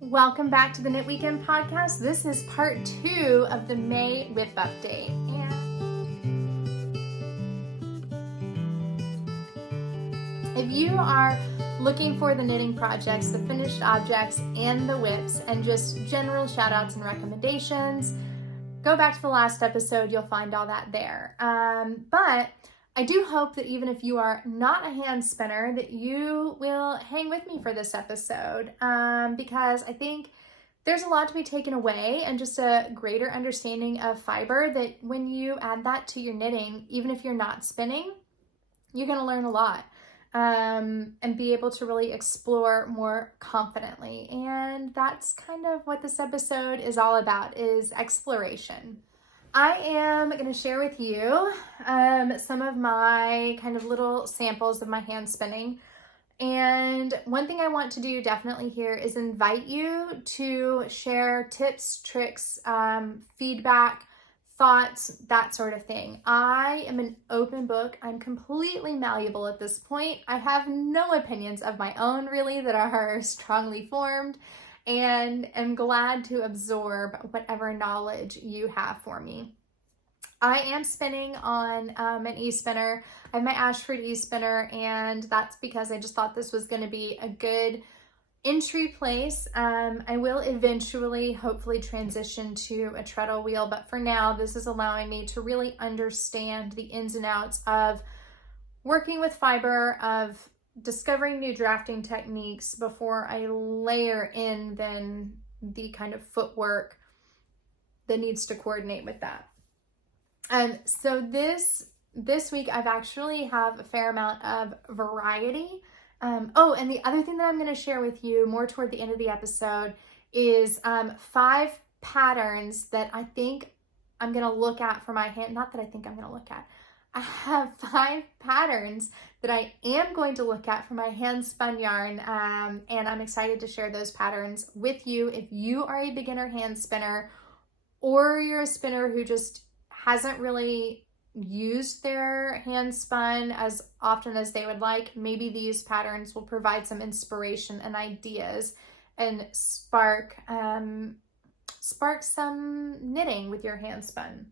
Welcome back to the Knit Weekend podcast. This is part 2 of the May WIP update. And if you are looking for the knitting projects, the finished objects, and the WIPs, and just general shout outs and recommendations, go back to the last episode. You'll find all that there. But I do hope that even if you are not a hand spinner, that you will hang with me for this episode, because I think there's a lot to be taken away and just a greater understanding of fiber, that when you add that to your knitting, even if you're not spinning, you're going to learn a lot, and be able to really explore more confidently. And that's kind of what this episode is all about, is exploration. I am going to share with you some of my kind of little samples of my hand spinning. And one thing I want to do definitely here is invite you to share tips, tricks, feedback, thoughts, that sort of thing. I am an open book. I'm completely malleable at this point. I have no opinions of my own, really, that are strongly formed, and am glad to absorb whatever knowledge you have for me. I am spinning on an e-spinner. I have my Ashford e-spinner, and that's because I just thought this was going to be a good entry place. I will eventually, hopefully, transition to a treadle wheel, but for now, this is allowing me to really understand the ins and outs of working with fiber, of discovering new drafting techniques before I layer in then the kind of footwork that needs to coordinate with that. So this week I've actually have a fair amount of variety. And the other thing that I'm going to share with you more toward the end of the episode is 5 patterns that I think I'm going to look at for my hand. Not that I think I'm going to look at. I have 5 patterns that I am going to look at for my hand spun yarn, and I'm excited to share those patterns with you. If you are a beginner hand spinner, or you're a spinner who just hasn't really used their hand spun as often as they would like, maybe these patterns will provide some inspiration and ideas and spark some knitting with your hand spun.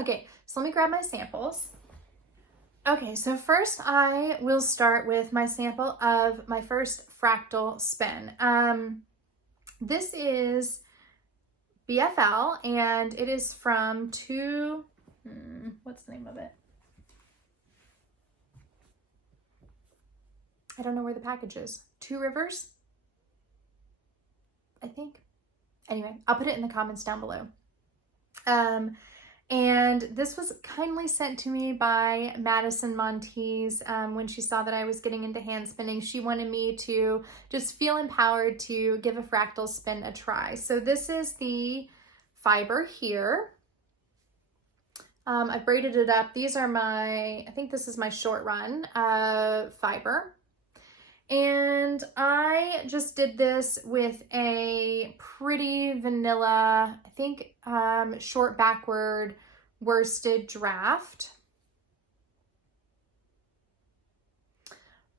Okay, so let me grab my samples. Okay, so first I will start with my sample of my first Fractal Spin. This is BFL, and it is from what's the name of it? I don't know where the package is. Two Rivers, I think. Anyway, I'll put it in the comments down below. And this was kindly sent to me by Madison Montees. When she saw that I was getting into hand spinning, she wanted me to just feel empowered to give a fractal spin a try. So this is the fiber here. I braided it up. These are I think this is my short run fiber. And I just did this with a pretty vanilla, I think, short backward worsted draft.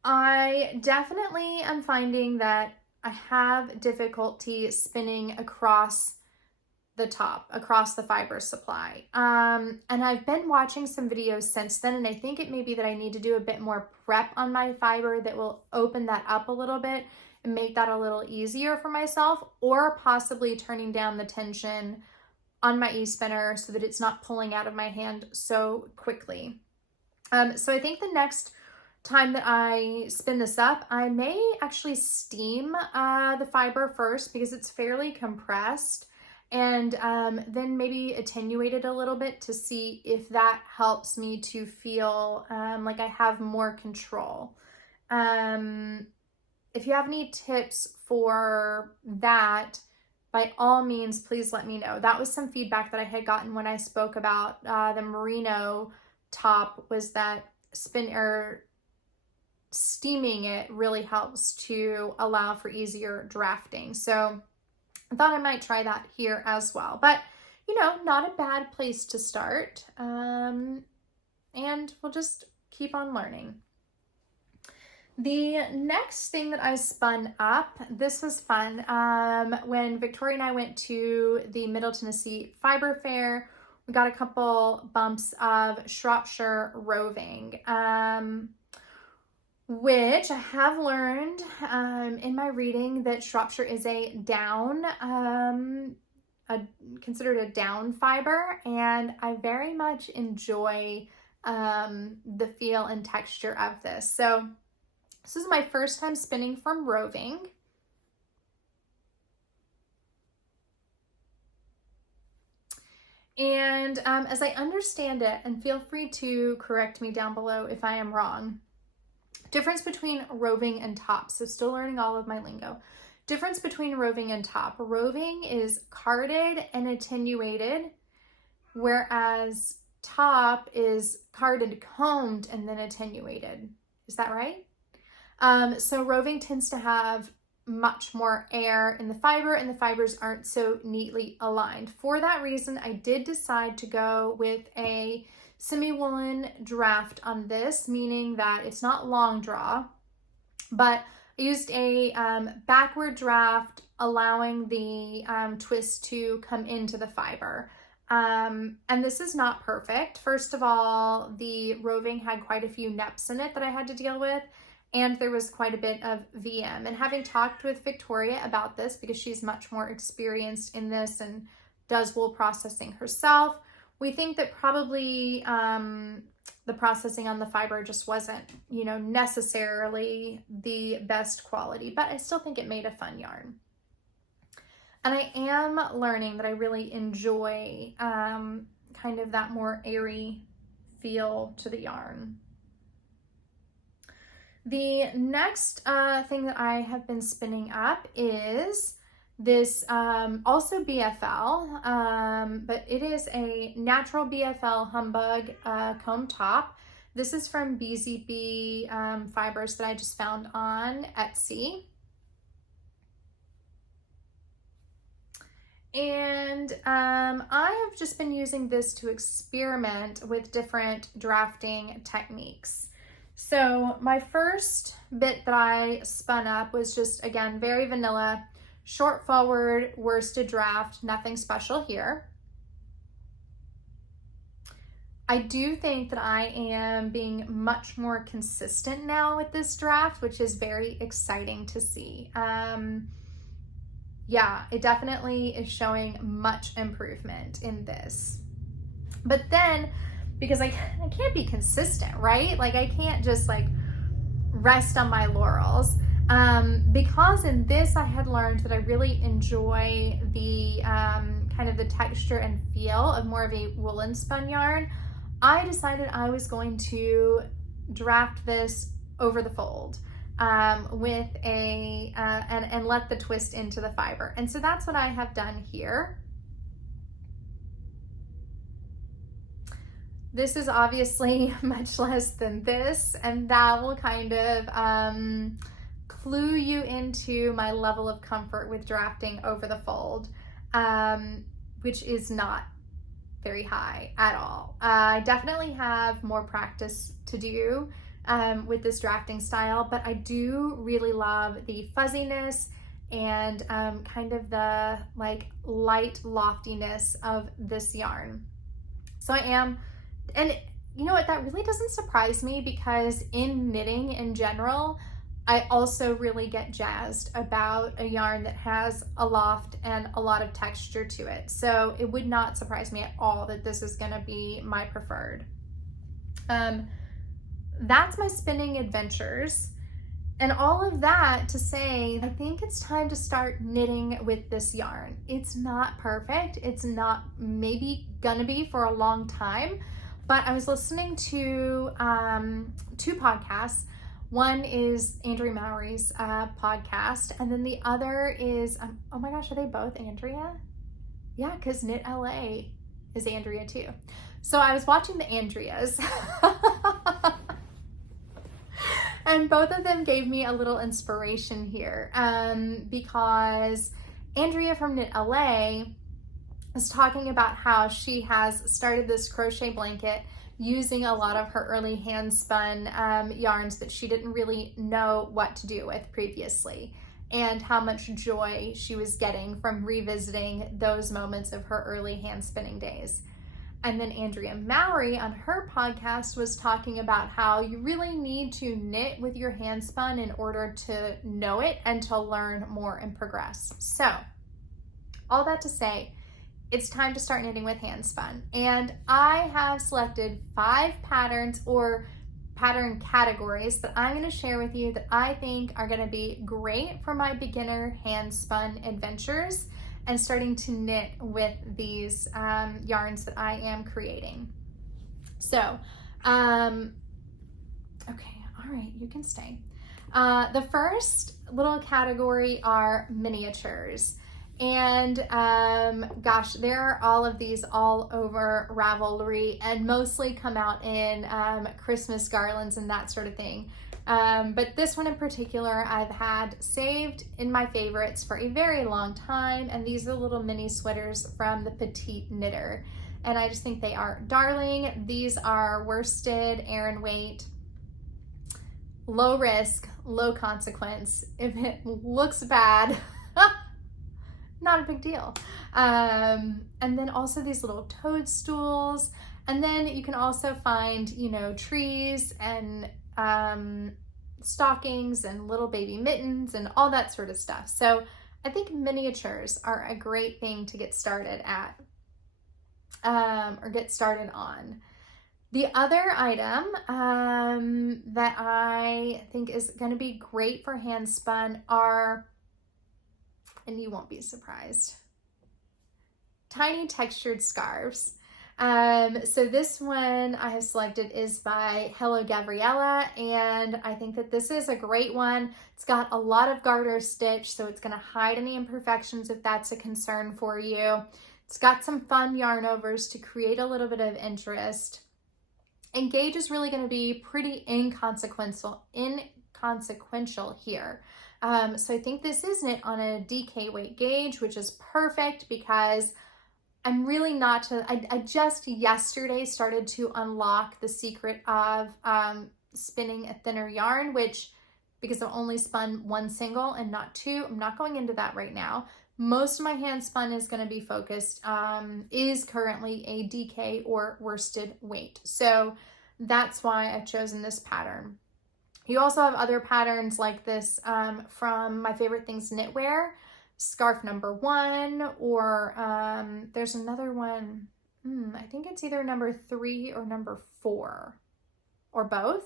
I definitely am finding that I have difficulty spinning across the top, across the fiber supply. And I've been watching some videos since then, and I think it may be that I need to do a bit more prep on my fiber that will open that up a little bit and make that a little easier for myself, or possibly turning down the tension on my e-spinner so that it's not pulling out of my hand so quickly. So I think the next time that I spin this up, I may actually steam the fiber first, because it's fairly compressed, and then maybe attenuate it a little bit to see if that helps me to feel like I have more control. If you have any tips for that, by all means, please let me know. That was some feedback that I had gotten when I spoke about the merino top, was that steaming it really helps to allow for easier drafting. So I thought I might try that here as well, but not a bad place to start. And we'll just keep on learning. The next thing that I spun up, this was fun. When Victoria and I went to the Middle Tennessee Fiber Fair, we got a couple bumps of Shropshire roving, which I have learned in my reading that Shropshire is considered a down fiber, and I very much enjoy the feel and texture of this. So this is my first time spinning from roving. And as I understand it, and feel free to correct me down below if I am wrong, difference between roving and top. So still learning all of my lingo. Difference between roving and top. Roving is carded and attenuated, whereas top is carded, combed, and then attenuated. Is that right? So roving tends to have much more air in the fiber, and the fibers aren't so neatly aligned. For that reason, I did decide to go with a semi-woolen draft on this, meaning that it's not long draw, but I used a backward draft, allowing the twist to come into the fiber. And this is not perfect. First of all, the roving had quite a few neps in it that I had to deal with, and there was quite a bit of VM. And having talked with Victoria about this, because she's much more experienced in this and does wool processing herself, we think that probably the processing on the fiber just wasn't, necessarily the best quality, but I still think it made a fun yarn. And I am learning that I really enjoy kind of that more airy feel to the yarn. The next thing that I have been spinning up is this also BFL, but it is a natural BFL humbug comb top. This is from BZB fibers that I just found on Etsy. And I have just been using this to experiment with different drafting techniques. So my first bit that I spun up was just, again, very vanilla, short forward, worsted draft, nothing special here. I do think that I am being much more consistent now with this draft, which is very exciting to see. Yeah, it definitely is showing much improvement in this. But then, because I can't be consistent, right? Like I can't just rest on my laurels. Because in this I had learned that I really enjoy the kind of the texture and feel of more of a woolen spun yarn, I decided I was going to draft this over the fold with a and let the twist into the fiber. And so that's what I have done here. This is obviously much less than this, and that will kind of clue you into my level of comfort with drafting over the fold, which is not very high at all. I definitely have more practice to do with this drafting style, but I do really love the fuzziness and kind of the light loftiness of this yarn. So I am. And you know what, that really doesn't surprise me, because in knitting in general, I also really get jazzed about a yarn that has a loft and a lot of texture to it. So it would not surprise me at all that this is gonna be my preferred. That's my spinning adventures. And all of that to say, I think it's time to start knitting with this yarn. It's not perfect. It's not maybe gonna be for a long time, but I was listening to two podcasts. One is Andrea Mowry's podcast, and then the other is, oh my gosh, are they both Andrea? Yeah, because Knit LA is Andrea too. So I was watching the Andreas. And both of them gave me a little inspiration here because Andrea from Knit LA is talking about how she has started this crochet blanket using a lot of her early hand spun yarns that she didn't really know what to do with previously, and how much joy she was getting from revisiting those moments of her early hand spinning days. And then Andrea Mowry on her podcast was talking about how you really need to knit with your hand spun in order to know it and to learn more and progress. So all that to say, it's time to start knitting with hand spun. And I have selected 5 patterns or pattern categories that I'm going to share with you that I think are going to be great for my beginner hand spun adventures and starting to knit with these yarns that I am creating. So, okay, all right, you can stay. The first little category are miniatures. And gosh, there are all of these all over Ravelry, and mostly come out in Christmas garlands and that sort of thing. But this one in particular I've had saved in my favorites for a very long time, and these are little mini sweaters from the Petite Knitter, and I just think they are darling. These are worsted Aran weight, low risk, low consequence. If it looks bad, not a big deal. And then also these little toadstools, and then you can also find, you know, trees and stockings and little baby mittens and all that sort of stuff. So I think miniatures are a great thing to get started at, or get started on. The other item that I think is going to be great for hand spun are, and you won't be surprised, tiny textured scarves. So this one I have selected is by Hello Gabriella, and I think that this is a great one. It's got a lot of garter stitch, so it's going to hide any imperfections if that's a concern for you. It's got some fun yarn overs to create a little bit of interest. And gauge is really going to be pretty inconsequential here. So I think this is knit on a DK weight gauge, which is perfect because I'm really not I just yesterday started to unlock the secret of spinning a thinner yarn, which, because I've only spun 1 single and not 2, I'm not going into that right now. Most of my hand spun is going to be focused, is currently a DK or worsted weight. So that's why I've chosen this pattern. You also have other patterns like this from My Favorite Things Knitwear, scarf number 1, or there's another one, I think it's either number 3 or number 4, or both,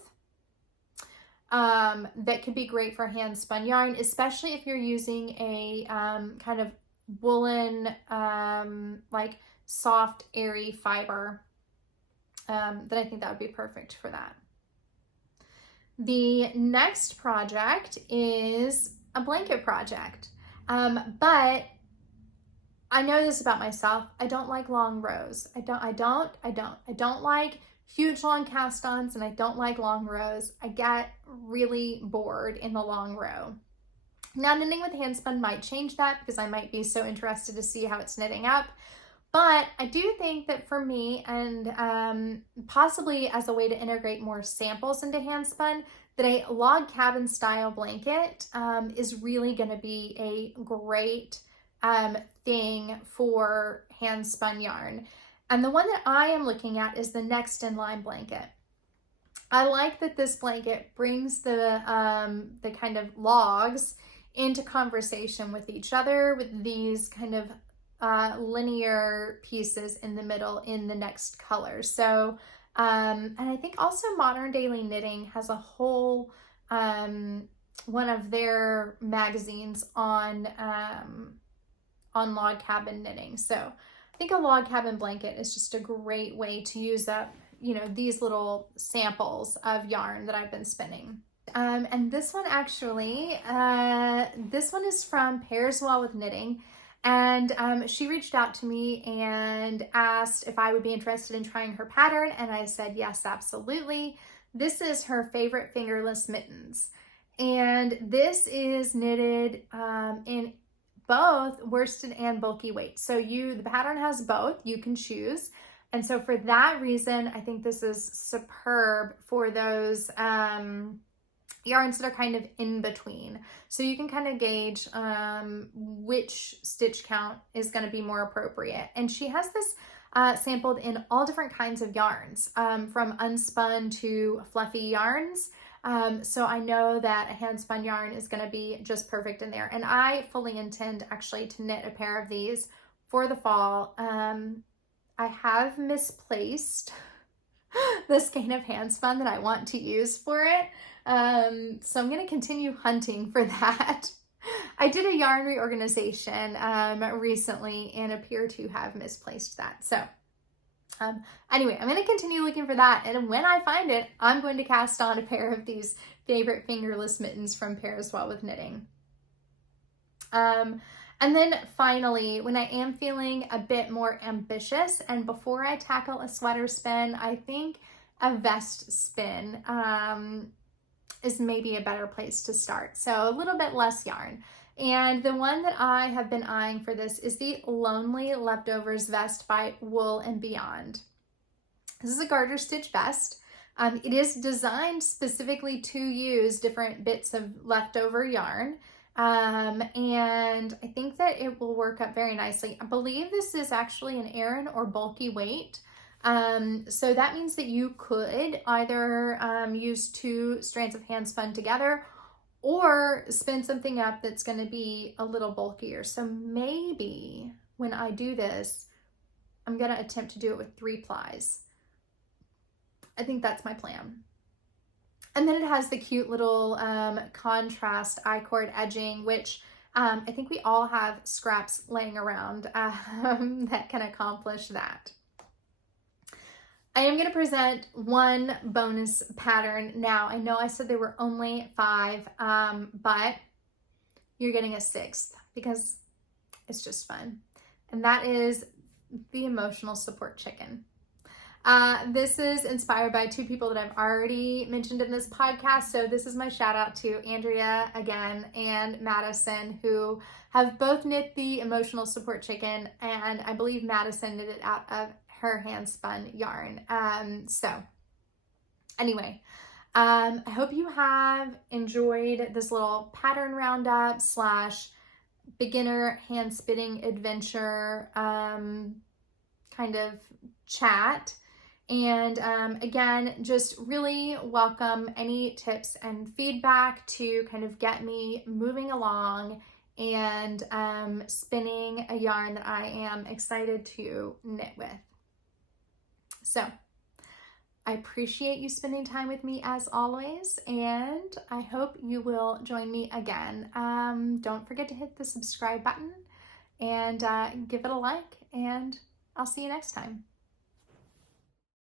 that could be great for hand spun yarn, especially if you're using a kind of woolen, like soft, airy fiber, then I think that would be perfect for that. The next project is a blanket project. But I know this about myself. I don't like long rows. I don't like huge long cast-ons, and I don't like long rows. I get really bored in the long row. Now, knitting with handspun might change that because I might be so interested to see how it's knitting up. But I do think that for me, and possibly as a way to integrate more samples into handspun, that a log cabin style blanket is really going to be a great thing for handspun yarn. And the one that I am looking at is the Next in Line blanket. I like that this blanket brings the kind of logs into conversation with each other with these kind of linear pieces in the middle in the next color. So, and I think also Modern Daily Knitting has a whole one of their magazines on log cabin knitting. So I think a log cabin blanket is just a great way to use up, you know, these little samples of yarn that I've been spinning. And this one actually, this one is from Pairs Well with Knitting. And she reached out to me and asked if I would be interested in trying her pattern, and I said yes, absolutely. This is her favorite fingerless mittens, and this is knitted in both worsted and bulky weight. So the pattern has both, you can choose, And so for that reason, I think this is superb for those yarns that are kind of in between. So you can kind of gauge which stitch count is going to be more appropriate. And she has this sampled in all different kinds of yarns, from unspun to fluffy yarns. So I know that a hand spun yarn is going to be just perfect in there. And I fully intend actually to knit a pair of these for the fall. I have misplaced the skein of hand spun that I want to use for it. So I'm going to continue hunting for that. I did a yarn reorganization recently and appear to have misplaced that. So anyway, I'm going to continue looking for that. And when I find it, I'm going to cast on a pair of these favorite fingerless mittens from Pairs Well with Knitting. And then finally, when I am feeling a bit more ambitious and before I tackle a sweater spin, I think a vest spin is maybe a better place to start. So a little bit less yarn. And the one that I have been eyeing for this is the Lonely Leftovers Vest by Wool and Beyond. This is a garter stitch vest. It is designed specifically to use different bits of leftover yarn. And I think that it will work up very nicely. I believe this is actually an Aran or bulky weight. So that means that you could either use 2 strands of hand spun together or spin something up that's going to be a little bulkier. So maybe when I do this, I'm going to attempt to do it with 3 plies. I think that's my plan. And then it has the cute little contrast I-cord edging, which I think we all have scraps laying around that can accomplish that. I am going to present one bonus pattern now. I know I said there were only 5, but you're getting a 6th because it's just fun. And that is the Emotional Support Chicken. This is inspired by 2 people that I've already mentioned in this podcast. So this is my shout out to Andrea again and Madison, who have both knit the Emotional Support Chicken, and I believe Madison knit it out of her hand spun yarn. So anyway, I hope you have enjoyed this little pattern roundup / beginner hand spinning adventure kind of chat. And again, just really welcome any tips and feedback to kind of get me moving along and spinning a yarn that I am excited to knit with. So I appreciate you spending time with me as always, and I hope you will join me again. Don't forget to hit the subscribe button and give it a like, and I'll see you next time.